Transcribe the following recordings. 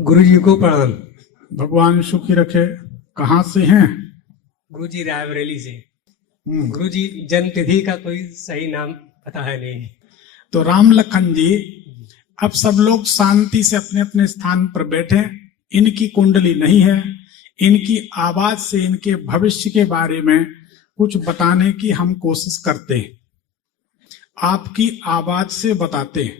गुरुजी को प्रणाम। भगवान सुखी रखे। कहाँ से हैं? गुरुजी रायबरेली से। गुरुजी जन्म तिथि का कोई सही नाम पता है नहीं। तो राम लखन जी, अब सब लोग शांति से अपने अपने स्थान पर बैठे। इनकी कुंडली नहीं है, इनकी आवाज से इनके भविष्य के बारे में कुछ बताने की हम कोशिश करते हैं। आपकी आवाज से बताते हैं।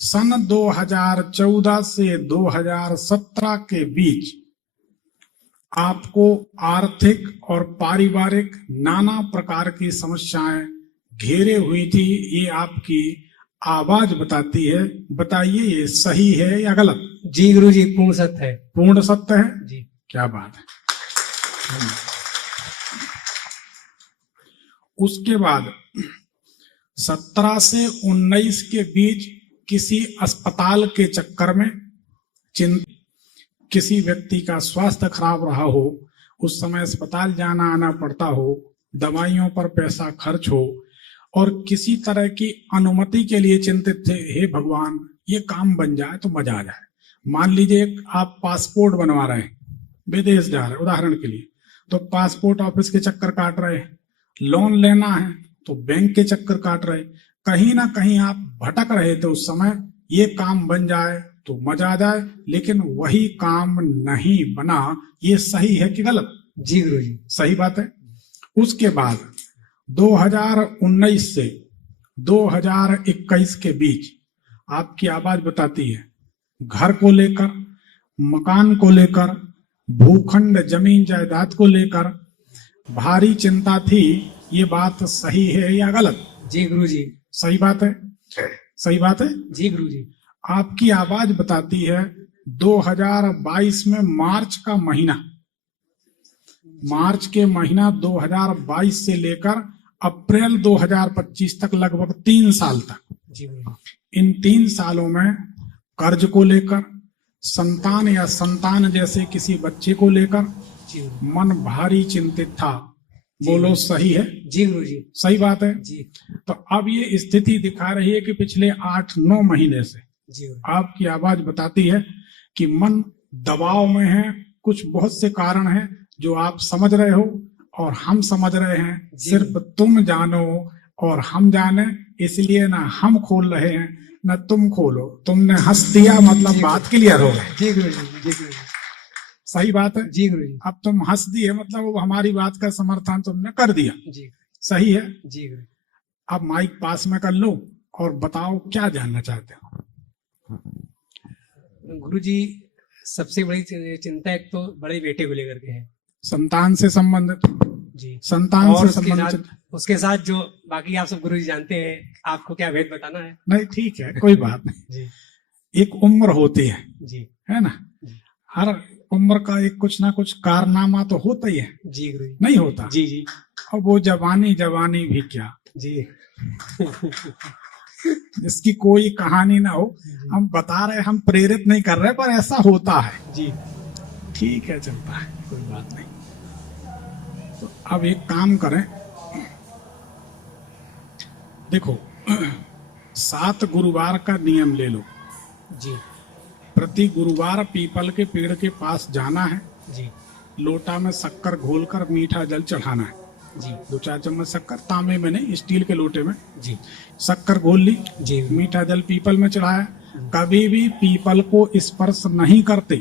सन 2014 से 2017 के बीच आपको आर्थिक और पारिवारिक नाना प्रकार की समस्याएं घेरे हुई थी, ये आपकी आवाज बताती है। बताइए ये सही है या गलत? जी गुरुजी, पूर्ण सत्य है। पूर्ण सत्य है जी। क्या बात है। उसके बाद 17 से 19 के बीच किसी अस्पताल के चक्कर में किसी व्यक्ति का स्वास्थ्य खराब रहा हो, उस समय अस्पताल जाना आना पड़ता हो, दवाइयों पर पैसा खर्च हो और किसी तरह की अनुमति के लिए चिंतित थे। हे भगवान, ये काम बन जाए तो मजा आ जाए। मान लीजिए आप पासपोर्ट बनवा रहे हैं, विदेश जा रहे हैं उदाहरण के लिए, तो पासपोर्ट ऑफिस के चक्कर काट रहे हैं। लोन लेना है तो बैंक के चक्कर काट रहे। कहीं ना कहीं आप भटक रहे थे उस समय। ये काम बन जाए तो मजा आ जाए, लेकिन वही काम नहीं बना। ये सही है कि गलत? जी गुरुजी, सही बात है। उसके बाद 2019 से 2021 के बीच आपकी आवाज बताती है घर को लेकर, मकान को लेकर, भूखंड जमीन जायदाद को लेकर भारी चिंता थी। ये बात सही है या गलत? जी गुरुजी, सही बात है। सही बात है जी गुरुजी। आपकी आवाज बताती है 2022 में मार्च का महीना, मार्च के महीना 2022 से लेकर अप्रैल 2025 तक, लगभग 3 साल तक, जी, इन 3 सालों में कर्ज को लेकर, संतान या संतान जैसे किसी बच्चे को लेकर मन भारी चिंतित था। बोलो सही है? जी गुरुजी, सही बात है जी। तो अब ये स्थिति दिखा रही है कि पिछले 8-9 महीने से जी आपकी आवाज बताती है कि मन दबाव में है। कुछ बहुत से कारण हैं जो आप समझ रहे हो और हम समझ रहे हैं। सिर्फ तुम जानो और हम जाने, इसलिए ना हम खोल रहे हैं ना तुम खोलो। तुमने हंस दिया मतलब बात क्लियर हो गई। जी गुरुजी, जी गुरुजी, सही बात है। जी गुरुजी। अब तुम हंस दिए मतलब वो हमारी बात का समर्थन तुमने कर दिया। जी, सही है। जी गुरुजी। अब माइक पास में कर लो और बताओ क्या जानना चाहते हो। गुरुजी, सबसे बड़ी चिंता एक तो बड़े बेटे को लेकर के है, संतान से संबंधित। जी, संतान और से संबंधित। उसके साथ जो बाकी आप सब गुरुजी जानते हैं, आपको क्या भेद बताना है? नहीं ठीक है, कोई बात नहीं। जी, एक उम्र होती है, जी, है ना? हर उम्र का एक कुछ ना कुछ कारनामा तो होता ही है। जी गुरुजी। नहीं होता? जी जी। और वो जवानी जवानी भी क्या, जी जिसकी कोई कहानी ना हो। हम बता रहे, हम प्रेरित नहीं कर रहे, पर ऐसा होता है। जी, ठीक है, चलता है, कोई बात नहीं। तो अब एक काम करें, देखो 7 गुरुवार का नियम ले लो। जी, प्रति गुरुवार पीपल के पेड़ के पास जाना है। जी, लोटा में शक्कर घोलकर मीठा जल चढ़ाना है। जी, 2-4 चम्मच शक्कर, तांबे में नहीं, स्टील के लोटे में जी, शक्कर घोल ली, जी, मीठा जल पीपल में चढ़ाया। कभी भी पीपल को स्पर्श नहीं करते।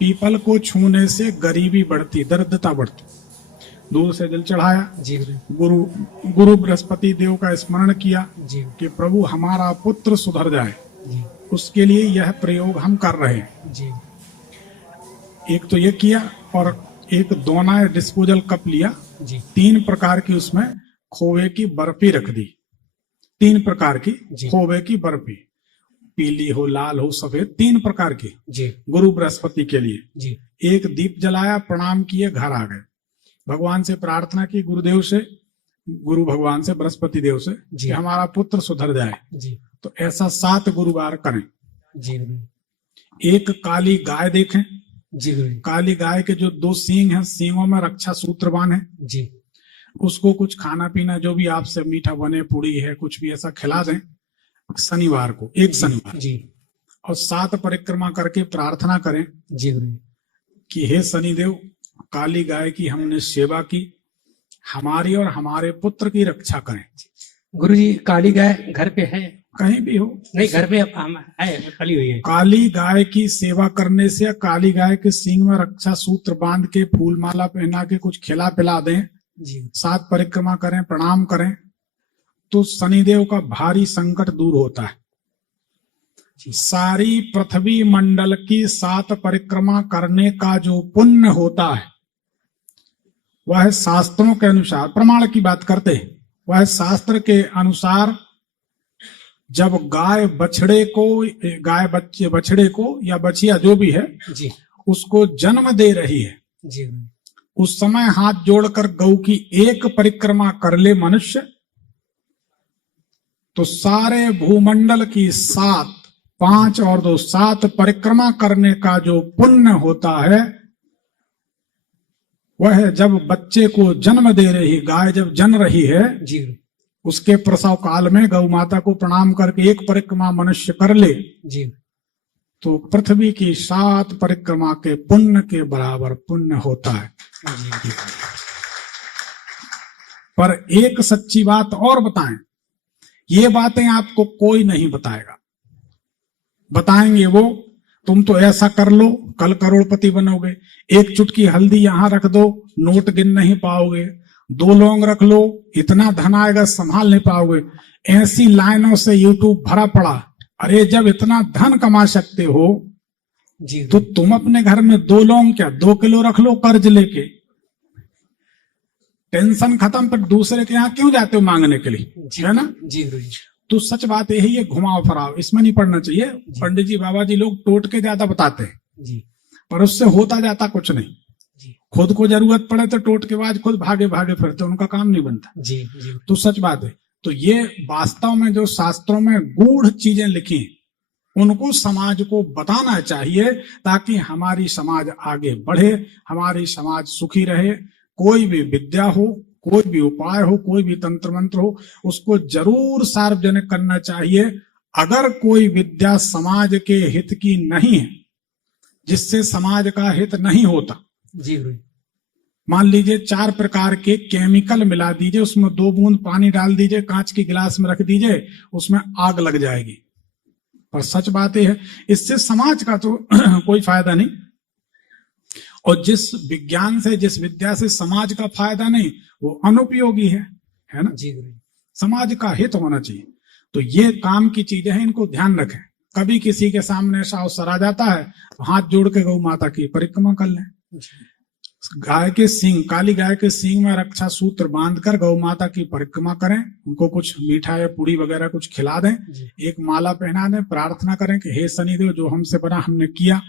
पीपल को छूने से गरीबी बढ़ती, दरिद्रता बढ़ती। दूर से जल चढ़ाया। जी, गुरु बृहस्पति देव का स्मरण किया जी, कि प्रभु हमारा पुत्र सुधर जाए। जी, उसके लिए यह प्रयोग हम कर रहे हैं। जी, एक तो ये किया, और एक दोना या डिस्पोजल कप लिया। जी, 3 प्रकार की उसमें खोवे की बर्फी रख दी। 3 प्रकार की खोवे की बर्फी, पीली हो, लाल हो, सफेद, 3 प्रकार की। जी, गुरु बृहस्पति के लिए। जी, एक दीप जलाया, प्रणाम किए, घर आ गए। भगवान से प्रार्थना की, गुरुदेव से, गुरु भगवान से, बृहस्पति देव से, कि हमारा पुत्र सुधर जाए। जी, तो ऐसा 7 गुरुवार करें। जी, एक काली गाय देखें। जी, काली गाय के जो 2 सींग हैं, सींगों में रक्षा सूत्रवान है। जी, उसको कुछ खाना पीना जो भी आपसे मीठा बने, पूड़ी है, कुछ भी ऐसा खिला दें शनिवार को, एक शनिवार। जी, और 7 परिक्रमा करके प्रार्थना करें जी गुरु जी। कि हे शनिदेव, काली गाय की हमने सेवा की, हमारी और हमारे पुत्र की रक्षा करें। गुरु जी काली गाय घर पे है? कहीं भी हो, नहीं, घर पे हम है, पली हुई है। काली गाय की सेवा करने से या काली गाय के सींग में रक्षा सूत्र बांध के फूल माला पहना के कुछ खिला पिला दें, जी 7 परिक्रमा करें, प्रणाम करें, तो शनिदेव का भारी संकट दूर होता है। जी सारी पृथ्वी मंडल की 7 परिक्रमा करने का जो पुण्य होता है, वह शास्त्रों के अनुसार, प्रमाण की बात करते हैं, वह शास्त्र के अनुसार जब गाय बछड़े को या बछिया जो भी है जी उसको जन्म दे रही है, जी उस समय हाथ जोड़कर गौ की 1 परिक्रमा कर ले मनुष्य, तो सारे भूमंडल की 7, 5 और 2, 7 परिक्रमा करने का जो पुण्य होता है, वह जब बच्चे को जन्म दे रही गाय जब जन रही है, जी उसके प्रसव काल में गौ माता को प्रणाम करके 1 परिक्रमा मनुष्य कर ले, जी तो पृथ्वी की 7 परिक्रमा के पुण्य के बराबर पुण्य होता है। जी पर एक सच्ची बात और बताएं, ये बातें आपको कोई नहीं बताएगा। बताएंगे वो, तुम तो ऐसा कर लो, कल करोड़पति बनोगे, 1 चुटकी हल्दी यहां रख दो, नोट गिन नहीं पाओगे, 2 लौंग रख लो, इतना धन आएगा संभाल नहीं पाओगे। ऐसी लाइनों से यूट्यूब भरा पड़ा। अरे जब इतना धन कमा सकते हो जी तो तुम अपने घर में 2 लौंग क्या 2 किलो रख लो कर्ज लेके, टेंशन खत्म। पर दूसरे के यहाँ क्यों जाते हो मांगने के लिए, है ना? जी गुरु जी। तो सच बात यही है, घुमाओ फराव इसमें नहीं पड़ना चाहिए। पंडित जी बाबा जी लोग टोट के ज्यादा बताते हैं, जी पर उससे होता जाता कुछ नहीं। जी खुद को जरूरत पड़े तो टोट के बाद खुद भागे भागे फिरते, उनका काम नहीं बनता। जी जी तो सच बात है। तो ये वास्तव में जो शास्त्रों में गूढ़ चीजें लिखी, उनको समाज को बताना चाहिए, ताकि हमारी समाज आगे बढ़े, हमारी समाज सुखी रहे। कोई भी विद्या हो, कोई भी उपाय हो, कोई भी तंत्र मंत्र हो, उसको जरूर सार्वजनिक करना चाहिए। अगर कोई विद्या समाज के हित की नहीं है, जिससे समाज का हित नहीं होता, जी गुरु मान लीजिए 4 प्रकार के केमिकल मिला दीजिए, उसमें 2 बूंद पानी डाल दीजिए, कांच की गिलास में रख दीजिए, उसमें आग लग जाएगी। पर सच बात यह है, इससे समाज का तो कोई फायदा नहीं। और जिस विज्ञान से, जिस विद्या से समाज का फायदा नहीं, वो अनुपयोगी है ना? जी गुरु समाज का हित होना चाहिए। तो ये काम की चीजें हैं, इनको ध्यान रखें। कभी किसी के सामने ऐसा अवसर आ जाता है, तो हाथ जोड़ के गौ माता की परिक्रमा कर लें। गाय के सींग, काली गाय के सींग में रक्षा सूत्र बांधकर गौ माता की परिक्रमा करें, उनको कुछ मीठा या पूरी वगैरह कुछ खिला दें, एक माला पहना दें, प्रार्थना करें कि हे शनिदेव, जो हमसे बना हमने किया,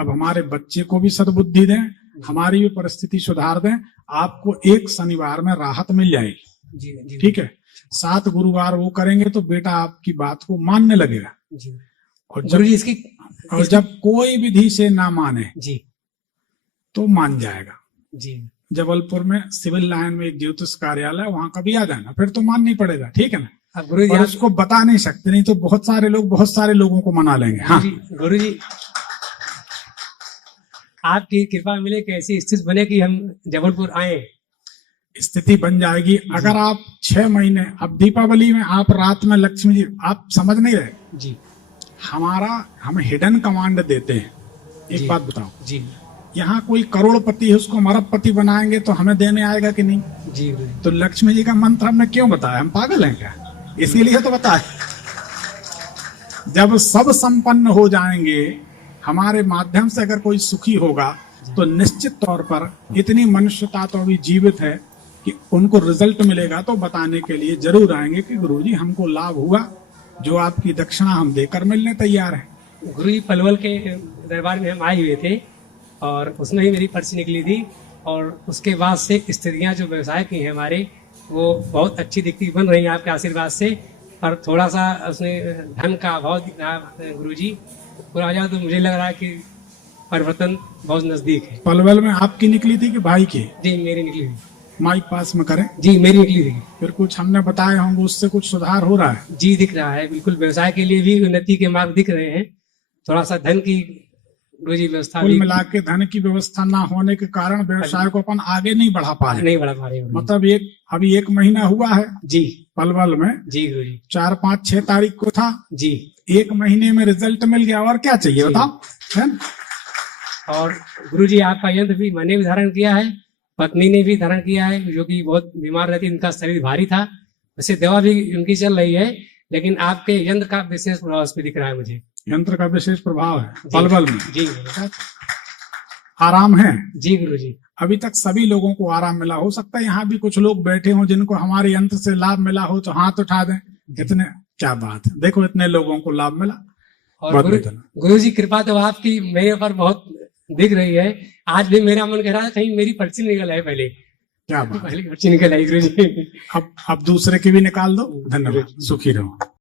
अब हमारे बच्चे को भी सद्बुद्धि दें, हमारी भी परिस्थिति सुधार दें, आपको एक शनिवार में राहत मिल जाएगी। जी ठीक है? 7 गुरुवार वो करेंगे तो बेटा आपकी बात को मानने लगेगा। जी और गुरु जी इसकी जब कोई विधि से ना माने जी तो मान जाएगा। जी जबलपुर में सिविल लाइन में एक ज्योतिष कार्यालय, वहां कभी आ जाना, फिर तो मानना ही पड़ेगा। ठीक है ना? अब गुरु जी और उसको बता नहीं सकते, नहीं तो बहुत सारे लोग बहुत सारे लोगों को मना लेंगे। हाँ गुरु जी आपकी कृपा मिले कि ऐसी स्थिति बने कि हम जबलपुर आए। स्थिति बन जाएगी अगर आप 6 महीने, अब दीपावली में आप रात में लक्ष्मी जी, आप समझ नहीं रहे जी, हम हिडन कमांड देते हैं। एक बात बताओ जी, यहाँ कोई करोड़पति है, उसको अरबपति बनाएंगे तो हमें देने आएगा कि नहीं? जी तो लक्ष्मी जी का मंत्र हमने क्यों बताया? हम पागल हैं क्या? इसीलिए तो बताया। जब सब संपन्न हो जाएंगे, हमारे माध्यम से अगर कोई सुखी होगा, तो निश्चित तौर पर इतनी मनुष्यता तो अभी जीवित है कि उनको रिजल्ट मिलेगा तो बताने के लिए जरूर आएंगे कि गुरुजी हमको लाभ हुआ, जो आपकी दक्षिणा हम देकर मिलने तैयार हैं। गुरुजी पलवल के दरबार में हम आए हुए थे और उसमें ही मेरी पर्ची निकली थी, और उसके बाद से स्त्रियां जो व्यवसाय की हैं हमारे, वो बहुत अच्छी दिखती बन रही हैं आपके आशीर्वाद से। और थोड़ा सा उसमें धन का अभाव दिख रहा है गुरुजी, पूरा आ जाए तो मुझे लग रहा है कि परिवर्तन बहुत नजदीक है। पलवल में आपकी निकली थी कि भाई की? जी मेरी निकली थी। माइक पास में करें। जी मेरी निकली थी। फिर कुछ हमने बताए होंगे, उससे कुछ सुधार हो रहा है? जी दिख रहा है, बिल्कुल व्यवसाय के लिए भी उन्नति के मार्ग दिख रहे हैं। थोड़ा सा धन की गुरु जी व्यवस्था कुल भी मिला के धन की व्यवस्था ना होने के कारण व्यवसाय को अपन आगे नहीं बढ़ा पा रहे। नहीं बढ़ा पा रहे हैं। मतलब अभी 1 महीना हुआ है जी पलवल में, जी गुरु जी 4, 5, 6 तारीख को था, जी। 1 महीने में रिजल्ट मिल गया, और क्या चाहिए जी। बताओ, है ना? और गुरु जी आपका यंत्र भी मैंने भी धारण किया है, पत्नी ने भी धारण किया है, जो कि बहुत बीमार रहती, उनका शरीर भारी था। वैसे दवा भी उनकी चल रही है, लेकिन आपके यंत्र का विशेष प्रभाव उस पर दिख रहा है मुझे। यंत्र का विशेष प्रभाव है जी। पलवल में। जी आराम है जी गुरु जी। अभी तक सभी लोगों को आराम मिला। हो सकता है यहाँ भी कुछ लोग बैठे हों जिनको हमारे यंत्र से लाभ मिला हो, तो हाथ उठा दें। इतने क्या बात है, देखो इतने लोगों को लाभ मिला। और बहुत गुरु जी कृपा तो आपकी मेरे पर बहुत दिख रही है। आज भी मेरा मन कह रहा है कहीं मेरी पर्ची निकल आए, पहले क्या बात, पहली पर्ची निकल आई गुरु जी। अब दूसरे की भी निकाल दो। धन्यवाद, सुखी रहो।